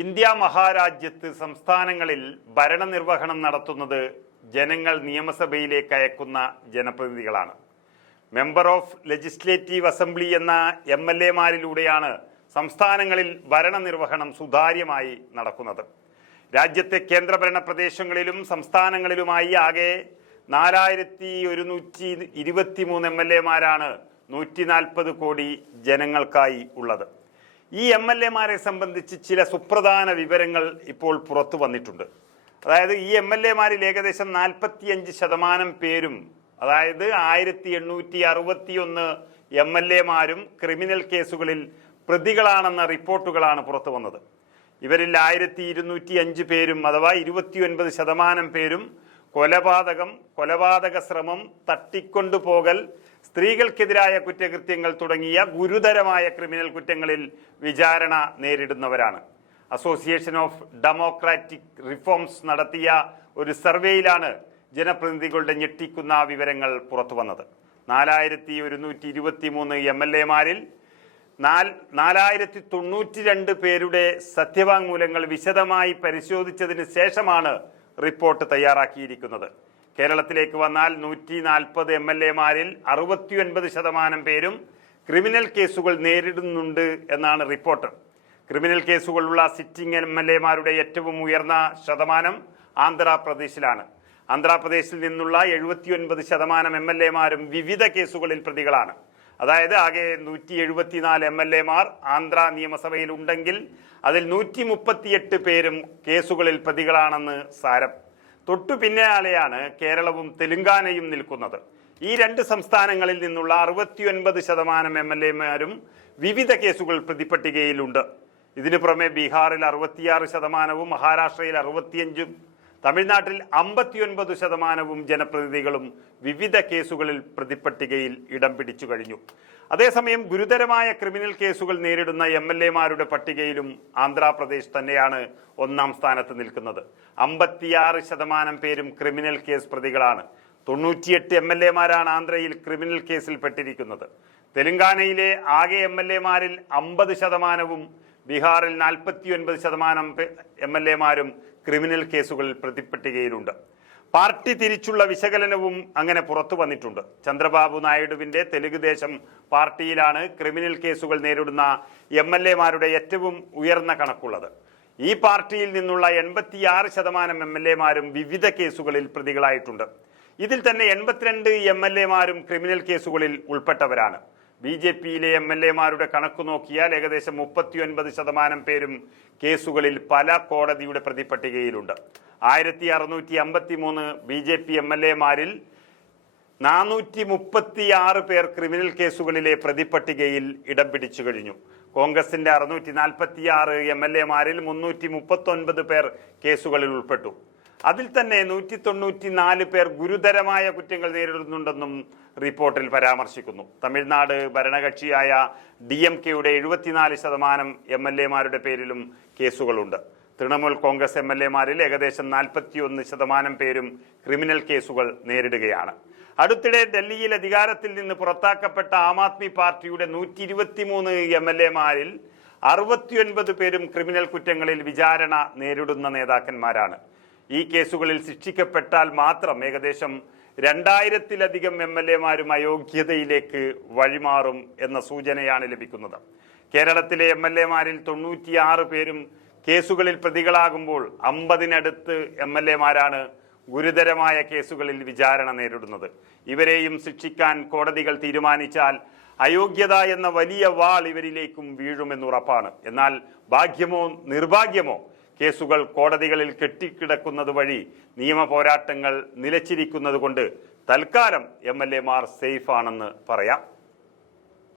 India മഹാരാജ്യത്ത് സംസ്ഥാനങ്ങളിൽ ഭരണനിർവഹണം നടത്തുന്നത് ജനങ്ങൾ നിയമസഭയിലേക്ക് അയക്കുന്ന ജനപ്രതിനിധികളാണ്. മെമ്പർ ഓഫ് ലെജിസ്ലേറ്റീവ് അസംബ്ലി എന്ന MLA-മാരിലൂടെയാണ് സംസ്ഥാനങ്ങളിൽ ഭരണനിർവഹണം സുതാര്യമായി നടക്കുന്നത്. രാജ്യത്തെ കേന്ദ്രഭരണ പ്രദേശങ്ങളിലും സംസ്ഥാനങ്ങളിലുമായി ആകെ 4123 MLA-മാരാണ് 140 കോടി ജനങ്ങൾക്കായി ഉള്ളത്. ഈ MLA-മാരെ സംബന്ധിച്ച് ചില സുപ്രധാന വിവരങ്ങൾ ഇപ്പോൾ പുറത്തു വന്നിട്ടുണ്ട്. അതായത് ഈ MLA-മാരിൽ ഏകദേശം 45% പേരും, അതായത് 1861 MLA-മാരും ക്രിമിനൽ കേസുകളിൽ പ്രതികളാണെന്ന റിപ്പോർട്ടുകളാണ് പുറത്തു വന്നത്. ഇവരിൽ 1205 പേരും, അഥവാ 29% പേരും കൊലപാതകം, കൊലപാതക ശ്രമം, തട്ടിക്കൊണ്ടുപോകൽ, സ്ത്രീകൾക്കെതിരായ കുറ്റകൃത്യങ്ങൾ തുടങ്ങിയ ഗുരുതരമായ ക്രിമിനൽ കുറ്റങ്ങളിൽ വിചാരണ നേരിടുന്നവരാണ്. അസോസിയേഷൻ ഓഫ് ഡെമോക്രാറ്റിക് റിഫോംസ് നടത്തിയ ഒരു സർവേയിലാണ് ജനപ്രതിനിധികളുടെ ഞെട്ടിക്കുന്ന വിവരങ്ങൾ പുറത്തു വന്നത്. 4123 MLA-മാരിൽ 4092 പേരുടെ സത്യവാങ്മൂലങ്ങൾ വിശദമായി പരിശോധിച്ചതിന് ശേഷമാണ് റിപ്പോർട്ട് തയ്യാറാക്കിയിരിക്കുന്നത്. കേരളത്തിലേക്ക് വന്നാൽ 140 MLA-മാരിൽ 69% പേരും ക്രിമിനൽ കേസുകൾ നേരിടുന്നുണ്ട് എന്നാണ് റിപ്പോർട്ട്. ക്രിമിനൽ കേസുകളുള്ള സിറ്റിംഗ് MLA-മാരുടെ ഏറ്റവും ഉയർന്ന ശതമാനം ആന്ധ്രാപ്രദേശിലാണ്. ആന്ധ്രാപ്രദേശിൽ നിന്നുള്ള 79% MLA-മാരും വിവിധ കേസുകളിൽ പ്രതികളാണ്. അതായത് ആകെ 174 MLA-മാർ ആന്ധ്ര നിയമസഭയിൽ ഉണ്ടെങ്കിൽ അതിൽ 138 പേരും കേസുകളിൽ പ്രതികളാണെന്ന് സാരം. തൊട്ടു പിന്നാലെയാണ് കേരളവും തെലുങ്കാനയും നിൽക്കുന്നത്. ഈ രണ്ട് സംസ്ഥാനങ്ങളിൽ നിന്നുള്ള 69% MLA-മാരും വിവിധ കേസുകൾ പ്രതിപട്ടികയിലുണ്ട്. ഇതിനു പുറമെ ബീഹാറിൽ 66%, മഹാരാഷ്ട്രയിൽ 65%, തമിഴ്നാട്ടിൽ 59% ജനപ്രതിനിധികളും വിവിധ കേസുകളിൽ പ്രതിപട്ടികയിൽ ഇടം പിടിച്ചു കഴിഞ്ഞു. അതേസമയം ഗുരുതരമായ ക്രിമിനൽ കേസുകൾ നേരിടുന്ന MLA-മാരുടെ പട്ടികയിലും ആന്ധ്രാപ്രദേശ് തന്നെയാണ് ഒന്നാം സ്ഥാനത്ത് നിൽക്കുന്നത്. 56% പേരും ക്രിമിനൽ കേസ് പ്രതികളാണ്. 98 MLA-മാരാണ് ആന്ധ്രയിൽ ക്രിമിനൽ കേസിൽ പെട്ടിരിക്കുന്നത്. തെലുങ്കാനയിലെ ആകെ MLA-മാരിൽ 50%, ബീഹാറിൽ 49% MLA-മാരും ക്രിമിനൽ കേസുകളിൽ പ്രതിപട്ടികയിലുണ്ട്. പാർട്ടി തിരിച്ചുള്ള വിശകലനവും അങ്ങനെ പുറത്തു വന്നിട്ടുണ്ട്. ചന്ദ്രബാബു നായിഡുവിന്റെ തെലുങ്ക് ദേശം പാർട്ടിയിലാണ് ക്രിമിനൽ കേസുകൾ നേരിടുന്ന MLA-മാരുടെ ഏറ്റവും ഉയർന്ന കണക്കുള്ളത്. ഈ പാർട്ടിയിൽ നിന്നുള്ള 86% MLA-മാരും വിവിധ കേസുകളിൽ പ്രതികളായിട്ടുണ്ട്. ഇതിൽ തന്നെ 82 MLA-മാരും ക്രിമിനൽ കേസുകളിൽ ഉൾപ്പെട്ടവരാണ്. BJP-യിലെ MLA-മാരുടെ കണക്ക് നോക്കിയാൽ ഏകദേശം 39% പേരും കേസുകളിൽ പല കോടതിയുടെ പ്രതിപട്ടികയിലുണ്ട്. 1653 BJP MLA-മാരിൽ 436 പേർ ക്രിമിനൽ കേസുകളിലെ പ്രതിപട്ടികയിൽ ഇടം പിടിച്ചു കഴിഞ്ഞു. കോൺഗ്രസിന്റെ 646 MLA-മാരിൽ 339 പേർ കേസുകളിൽ ഉൾപ്പെട്ടു. അതിൽ തന്നെ 194 പേർ ഗുരുതരമായ കുറ്റങ്ങൾ നേരിടുന്നുണ്ടെന്നും റിപ്പോർട്ടിൽ പരാമർശിക്കുന്നു. തമിഴ്നാട് ഭരണകക്ഷിയായ DMK-യുടെ 74% MLA-മാരുടെ പേരിലും കേസുകളുണ്ട്. തൃണമൂൽ കോൺഗ്രസ് MLA-മാരിൽ ഏകദേശം 41% പേരും ക്രിമിനൽ കേസുകൾ നേരിടുകയാണ്. അടുത്തിടെ ഡൽഹിയിൽ അധികാരത്തിൽ നിന്ന് പുറത്താക്കപ്പെട്ട ആം ആദ്മി പാർട്ടിയുടെ 123 MLA-മാരിൽ 69 പേരും ക്രിമിനൽ കുറ്റങ്ങളിൽ വിചാരണ നേരിടുന്ന നേതാക്കന്മാരാണ്. ഈ കേസുകളിൽ ശിക്ഷിക്കപ്പെട്ടാൽ മാത്രം ഏകദേശം 2000-ലധികം MLA-മാരും അയോഗ്യതയിലേക്ക് വഴിമാറും എന്ന സൂചനയാണ് ലഭിക്കുന്നത്. കേരളത്തിലെ MLA-മാരിൽ 96 പേരും കേസുകളിൽ പ്രതികളാകുമ്പോൾ 50-നടുത്ത് MLA-മാരാണ് ഗുരുതരമായ കേസുകളിൽ വിചാരണ നേരിടുന്നത്. ഇവരെയും ശിക്ഷിക്കാൻ കോടതികൾ തീരുമാനിച്ചാൽ അയോഗ്യത എന്ന വലിയ വാൾ ഇവരിലേക്കും വീഴുമെന്നുറപ്പാണ്. എന്നാൽ ഭാഗ്യമോ നിർഭാഗ്യമോ കേസുകൾ കോടതികളിൽ കെട്ടിക്കിടക്കുന്നത് വഴി നിയമ പോരാട്ടങ്ങൾ നിലച്ചിരിക്കുന്നത് കൊണ്ട് തൽക്കാലം MLA-മാർ സേഫ് ആണെന്ന് പറയാം.